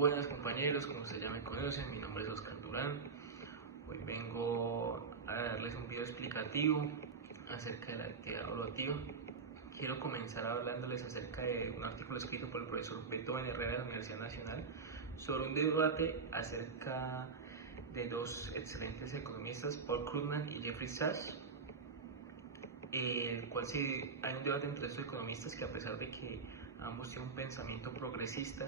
Buenas compañeros, como ustedes ya me conocen, mi nombre es Oscar Durán. Hoy vengo a darles un video explicativo acerca de la actividad evaluativa. Quiero comenzar hablándoles acerca de un artículo escrito por el profesor Beethoven Herrera de la Universidad Nacional sobre un debate acerca de dos excelentes economistas, Paul Krugman y Jeffrey Sachs, el cual hay un debate entre estos economistas que, a pesar de que ambos tienen un pensamiento progresista,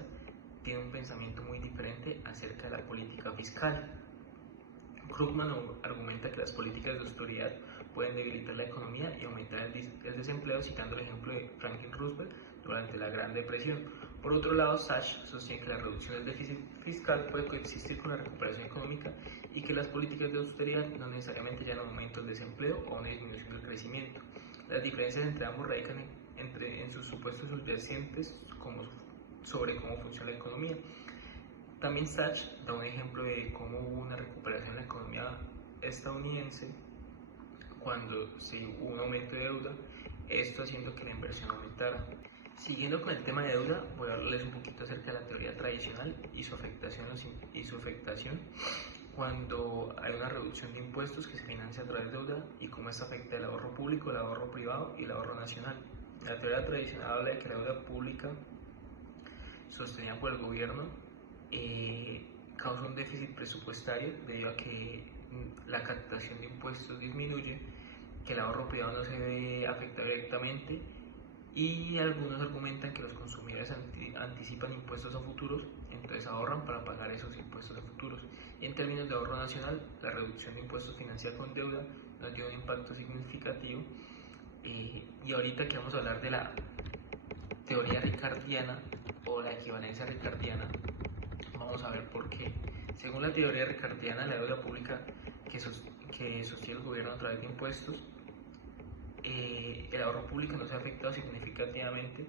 tienen un pensamiento muy diferente acerca de la política fiscal. Krugman argumenta que las políticas de austeridad pueden debilitar la economía y aumentar el desempleo, citando el ejemplo de Franklin Roosevelt durante la Gran Depresión. Por otro lado, Sachs sostiene que la reducción del déficit fiscal puede coexistir con la recuperación económica y que las políticas de austeridad no necesariamente llevan a un aumento del desempleo o a una disminución del crecimiento. Las diferencias entre ambos radican en sus supuestos subyacentes sobre cómo funciona la economía. También Sachs da un ejemplo de cómo hubo una recuperación en la economía estadounidense cuando se hubo un aumento de deuda, esto haciendo que la inversión aumentara. Siguiendo con el tema de deuda, voy a hablarles un poquito acerca de la teoría tradicional y su afectación cuando hay una reducción de impuestos que se financia a través de deuda y cómo esto afecta el ahorro público, el ahorro privado y el ahorro nacional. La teoría tradicional habla de que la deuda pública sostenida por el gobierno causa un déficit presupuestario debido a que la captación de impuestos disminuye, que el ahorro privado no se ve afectado directamente, y algunos argumentan que los consumidores anticipan impuestos a futuros, entonces ahorran para pagar esos impuestos a futuros. Y en términos de ahorro nacional, la reducción de impuestos financiada con deuda no tiene un impacto significativo. Y ahorita que vamos a hablar de la teoría ricardiana o la equivalencia ricardiana, vamos a ver por qué. Según la teoría ricardiana, la deuda pública que sostiene el gobierno a través de impuestos, el ahorro público no se ha afectado significativamente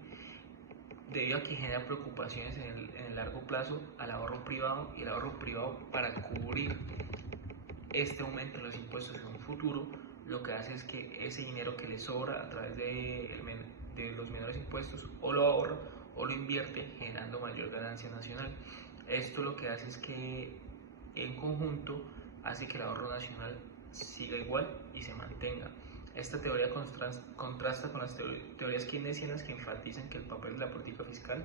debido a que genera preocupaciones en el largo plazo al ahorro privado, y el ahorro privado, para cubrir este aumento en los impuestos en un futuro, lo que hace es que ese dinero que le sobra a través de los menores impuestos o lo ahorra o lo invierte, generando mayor ganancia nacional. Esto lo que hace es que en conjunto hace que el ahorro nacional siga igual y se mantenga. Esta teoría contrasta con las teorías keynesianas que enfatizan que el papel de la política fiscal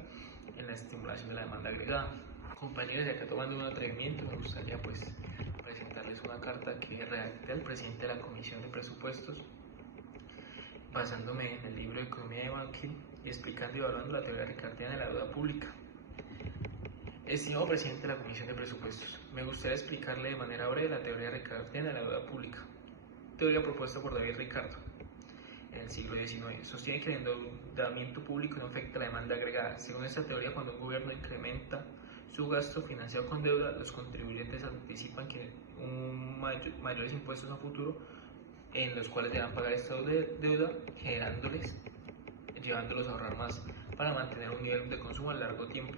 en la estimulación de la demanda agregada. Compañeros, ya que tomando un atrevimiento, me gustaría presentarles una carta que redacté al presidente de la Comisión de Presupuestos, basándome en el libro de Economía de Banking y explicando y evaluando la teoría ricardiana de la deuda pública. Estimado presidente de la Comisión de Presupuestos, me gustaría explicarle de manera breve la teoría ricardiana de la deuda pública, teoría propuesta por David Ricardo en el siglo XIX. Sostiene que el endeudamiento público no afecta la demanda agregada. Según esta teoría, cuando un gobierno incrementa su gasto financiado con deuda, los contribuyentes anticipan que mayores impuestos a futuro en los cuales deberán pagar esta deuda, llevándolos a ahorrar más para mantener un nivel de consumo a largo tiempo.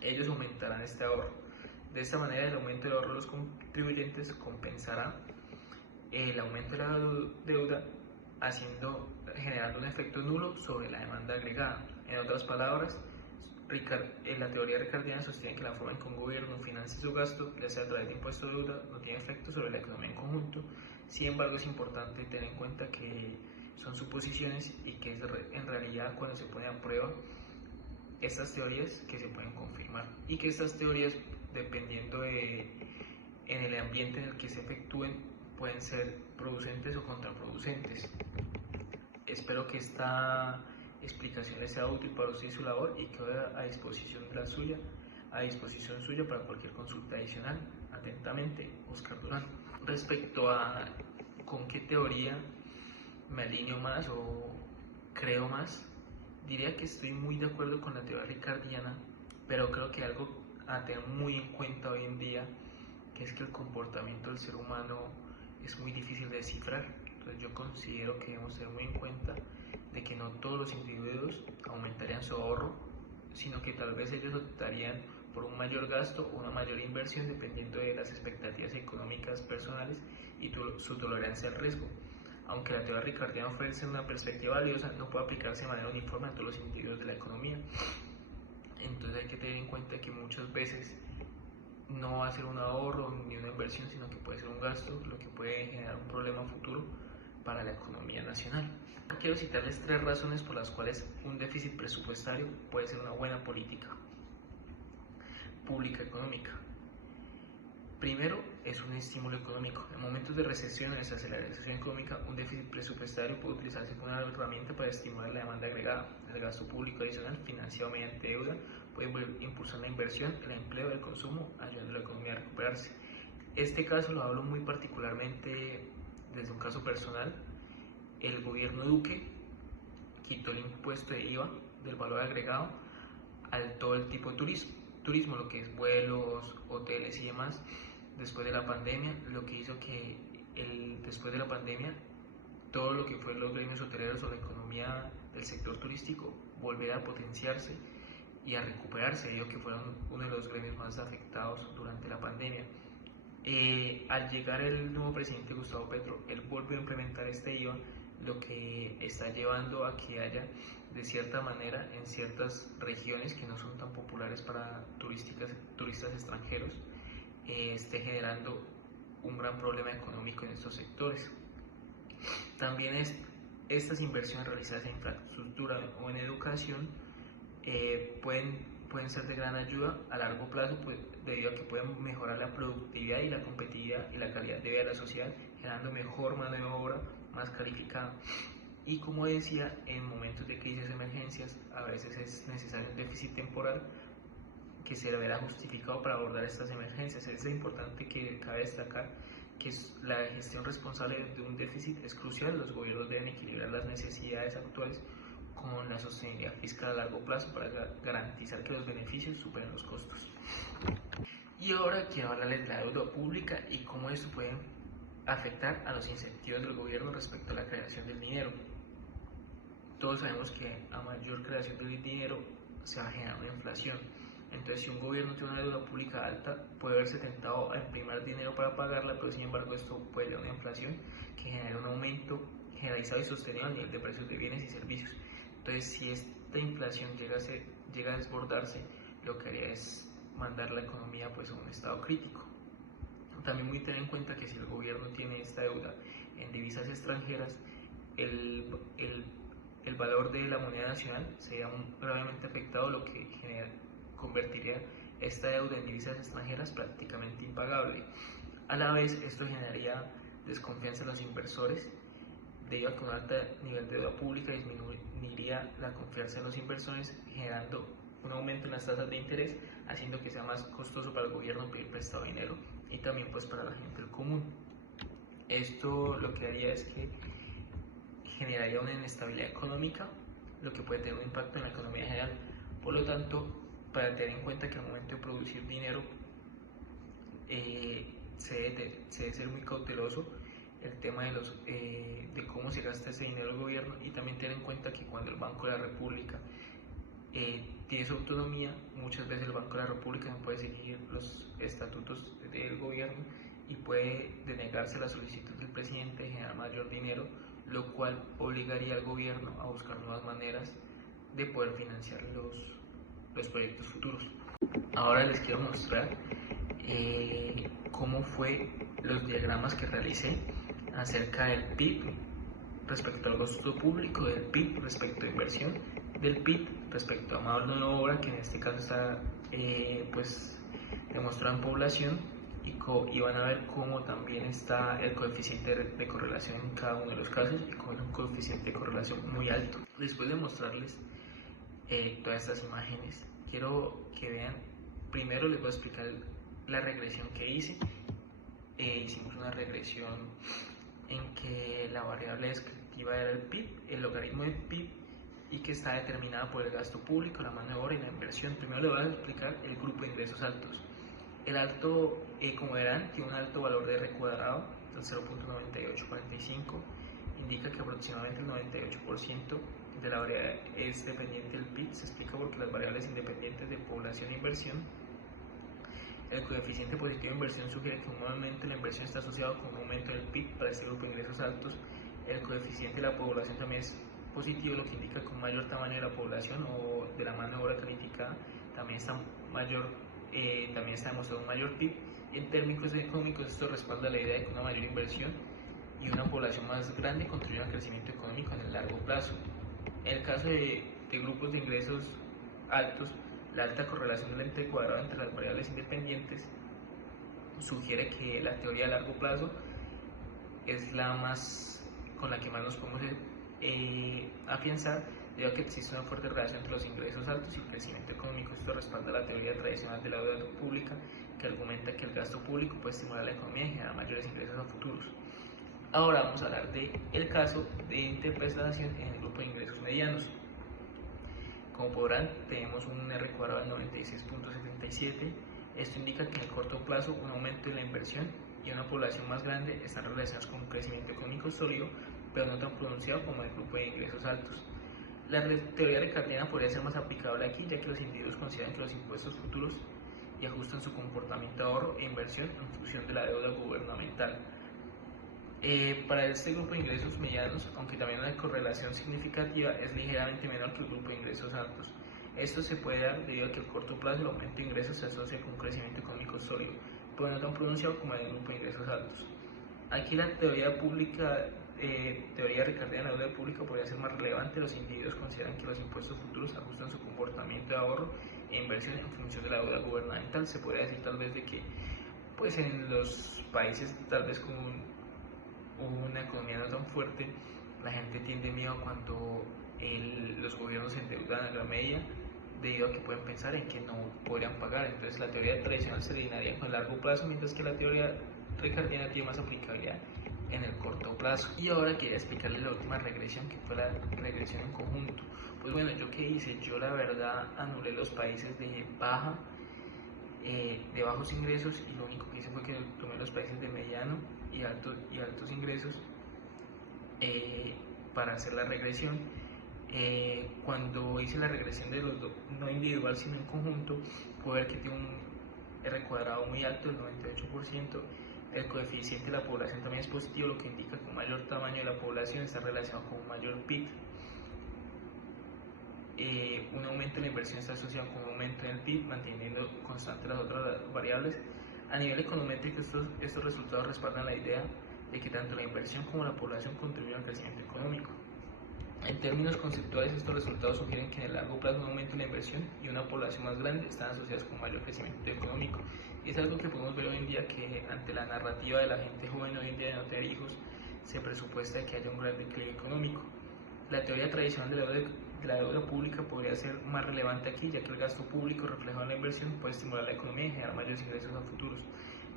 Ellos aumentarán este ahorro. De esta manera, el aumento del ahorro de los contribuyentes compensará el aumento de la deuda, generando un efecto nulo sobre la demanda agregada. En otras palabras, la teoría ricardiana sostiene que la forma en que un gobierno financia su gasto, ya sea a través de impuestos de deuda, no tiene efecto sobre la economía en conjunto. Sin embargo, es importante tener en cuenta que son suposiciones y que es en realidad, cuando se pone a prueba estas teorías, que se pueden confirmar, y que estas teorías, dependiendo en el ambiente en el que se efectúen, pueden ser producentes o contraproducentes. Espero que esta explicación les sea útil para usted y su labor, y quedo a disposición suya para cualquier consulta adicional. Atentamente, Oscar Durán. Respecto a con qué teoría me alineo más o creo más, diría que estoy muy de acuerdo con la teoría ricardiana, pero creo que algo a tener muy en cuenta hoy en día, que es que el comportamiento del ser humano es muy difícil de descifrar. Entonces yo considero que debemos tener muy en cuenta de que no todos los individuos aumentarían su ahorro, sino que tal vez ellos optarían por un mayor gasto o una mayor inversión, dependiendo de las expectativas económicas personales y su tolerancia al riesgo. Aunque la teoría ricardiana ofrece una perspectiva valiosa, no puede aplicarse de manera uniforme a todos los individuos de la economía. Entonces hay que tener en cuenta que muchas veces no va a ser un ahorro ni una inversión, sino que puede ser un gasto, lo que puede generar un problema futuro para la economía nacional. Quiero citarles 3 razones por las cuales un déficit presupuestario puede ser una buena política pública económica. Primero, es un estímulo económico. En momentos de recesión o desaceleración económica, un déficit presupuestario puede utilizarse como una herramienta para estimular la demanda agregada. El gasto público adicional, financiado mediante deuda, puede impulsar la inversión, el empleo y el consumo, ayudando a la economía a recuperarse. Este caso lo hablo muy particularmente desde un caso personal. El gobierno Duque quitó el impuesto de IVA del valor agregado al todo el tipo de turismo, lo que es vuelos, hoteles y demás, después de la pandemia, lo que hizo que después de la pandemia todo lo que fue los gremios hoteleros o la economía del sector turístico volviera a potenciarse y a recuperarse, debido a que fueron uno de los gremios más afectados durante la pandemia. Al llegar el nuevo presidente Gustavo Petro, él volvió a implementar este IVA, lo que está llevando a que haya, de cierta manera, en ciertas regiones que no son tan populares para turistas extranjeros, esté generando un gran problema económico en estos sectores. También estas inversiones realizadas en infraestructura o en educación pueden ser de gran ayuda a largo plazo, pues, debido a que pueden mejorar la productividad y la competitividad y la calidad de vida de la sociedad, generando mejor mano de obra más calificada. Y como decía, en momentos de crisis o emergencias, a veces es necesario un déficit temporal que se verá justificado para abordar estas emergencias. Es importante que cabe destacar que la gestión responsable de un déficit es crucial. Los gobiernos deben equilibrar las necesidades actuales con la sostenibilidad fiscal a largo plazo para garantizar que los beneficios superen los costos. Y ahora quiero hablarles de la deuda pública y cómo esto puede afectar a los incentivos del gobierno respecto a la creación del dinero. Todos sabemos que a mayor creación del dinero se va a generar una inflación. Entonces, si un gobierno tiene una deuda pública alta, puede verse tentado a imprimir dinero para pagarla, pero sin embargo esto puede llevar a una inflación que genera un aumento generalizado y sostenido a nivel de precios de bienes y servicios. Entonces, si esta inflación llega a desbordarse, lo que haría es mandar la economía pues, a un estado crítico. También muy tener en cuenta que si el gobierno tiene esta deuda en divisas extranjeras, el valor de la moneda nacional sería gravemente afectado, lo que convertiría esta deuda en divisas extranjeras prácticamente impagable. A la vez, esto generaría desconfianza en los inversores, debido a que un alto nivel de deuda pública disminuiría la confianza en los inversores, generando un aumento en las tasas de interés, haciendo que sea más costoso para el gobierno pedir prestado dinero y también pues para la gente del común. Esto lo que haría es que generaría una inestabilidad económica, lo que puede tener un impacto en la economía general. Por lo tanto, para tener en cuenta que al momento de producir dinero se debe ser muy cauteloso el tema de cómo se gasta ese dinero el gobierno, y también tener en cuenta que cuando el Banco de la República tiene su autonomía, muchas veces el Banco de la República no puede seguir los estatutos del gobierno y puede denegarse la solicitud del presidente de generar mayor dinero, lo cual obligaría al gobierno a buscar nuevas maneras de poder financiar los proyectos futuros. Ahora les quiero mostrar cómo fue los diagramas que realicé acerca del PIB respecto al gasto público, del PIB respecto a inversión, del PIB respecto a mano de obra, que en este caso está pues demostrado en población, y van a ver cómo también está el coeficiente de correlación en cada uno de los casos, y con un coeficiente de correlación muy alto. Después de mostrarles todas estas imágenes, quiero que vean, primero les voy a explicar la regresión que hice. Hicimos una regresión en que la variable descriptiva era el PIB, el logaritmo del PIB, y que está determinada por el gasto público, la mano de obra y la inversión. Primero les voy a explicar el grupo de ingresos altos. El alto, como verán, tiene un alto valor de R cuadrado, 0.9845, indica que aproximadamente el 98% de la variable es dependiente del PIB. Se explica porque las variables independientes de población e inversión. El coeficiente positivo de inversión sugiere que normalmente la inversión está asociada con un aumento del PIB para este grupo de ingresos altos. El coeficiente de la población también es positivo, lo que indica que un mayor tamaño de la población o de la mano de obra calificada también está también está demostrado un mayor PIB. En términos económicos, esto respalda la idea de que una mayor inversión y una población más grande contribuyen al crecimiento económico en el largo plazo. En el caso de grupos de ingresos altos, la alta correlación del ente cuadrado entre las variables independientes sugiere que la teoría a largo plazo es con la que más nos podemos afianzar, debido a que existe una fuerte relación entre los ingresos altos y el crecimiento económico. Esto respalda la teoría tradicional de la deuda pública, que argumenta que el gasto público puede estimular la economía y generar mayores ingresos a futuros. Ahora vamos a hablar del caso de interpretación en el grupo de ingresos medianos. Como podrán, tenemos un R cuadrado del 96.77. Esto indica que en el corto plazo un aumento en la inversión y una población más grande están relacionados con un crecimiento económico sólido, pero no tan pronunciado como en el grupo de ingresos altos. La teoría ricardiana podría ser más aplicable aquí, ya que los individuos consideran que los impuestos futuros y ajustan su comportamiento de ahorro e inversión en función de la deuda gubernamental. Para este grupo de ingresos medianos, aunque también una correlación significativa, es ligeramente menor que el grupo de ingresos altos. Esto se puede dar debido a que a corto plazo el aumento de ingresos se asocia con un crecimiento económico sólido, pero no tan pronunciado como en el grupo de ingresos altos. Aquí la teoría ricardiana de la deuda pública podría ser más relevante. Los individuos consideran que los impuestos futuros ajustan su comportamiento de ahorro e inversión en función de la deuda gubernamental. Se podría decir tal vez de que pues en los países tal vez con una economía no tan fuerte, la gente tiene miedo cuando los gobiernos se endeudan a gran medida, debido a que pueden pensar en que no podrían pagar. Entonces la teoría tradicional se alinearía con el largo plazo, mientras que la teoría ricardiana tiene más aplicabilidad en el corto plazo. Y ahora quería explicarles la última regresión, que fue la regresión en conjunto. Pues bueno, ¿yo qué hice? Yo la verdad anulé los países de bajos ingresos, y lo único que hice fue que tomé los países de mediano y altos ingresos para hacer la regresión. Cuando hice la regresión de los no individual sino en conjunto, pude ver que tiene un R cuadrado muy alto, el 98%. El coeficiente de la población también es positivo, lo que indica que un mayor tamaño de la población está relacionado con un mayor PIB. Un aumento en la inversión está asociado con un aumento en el PIB, manteniendo constantes las otras variables. A nivel econométrico, estos resultados respaldan la idea de que tanto la inversión como la población contribuyen al crecimiento económico. En términos conceptuales, estos resultados sugieren que en el largo plazo un aumento en la inversión y una población más grande están asociados con mayor crecimiento económico. Y es algo que podemos ver hoy en día, que ante la narrativa de la gente joven hoy en día de no tener hijos, se presupuesta que haya un gran declive económico. La teoría tradicional de la deuda pública podría ser más relevante aquí, ya que el gasto público reflejado en la inversión puede estimular la economía y generar mayores ingresos a futuros.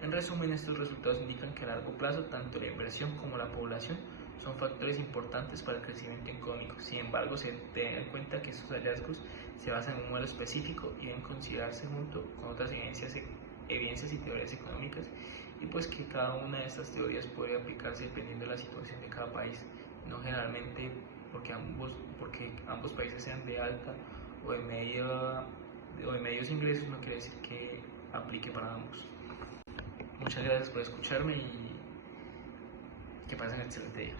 En resumen, estos resultados indican que a largo plazo tanto la inversión como la población son factores importantes para el crecimiento económico. Sin embargo, se debe tener en cuenta que estos hallazgos se basan en un modelo específico y deben considerarse junto con otras evidencias y teorías económicas, y pues que cada una de estas teorías puede aplicarse dependiendo de la situación de cada país, no generalmente porque ambos países sean de alta o de medios ingresos, no quiere decir que aplique para ambos. Muchas gracias por escucharme y que pasen un excelente día.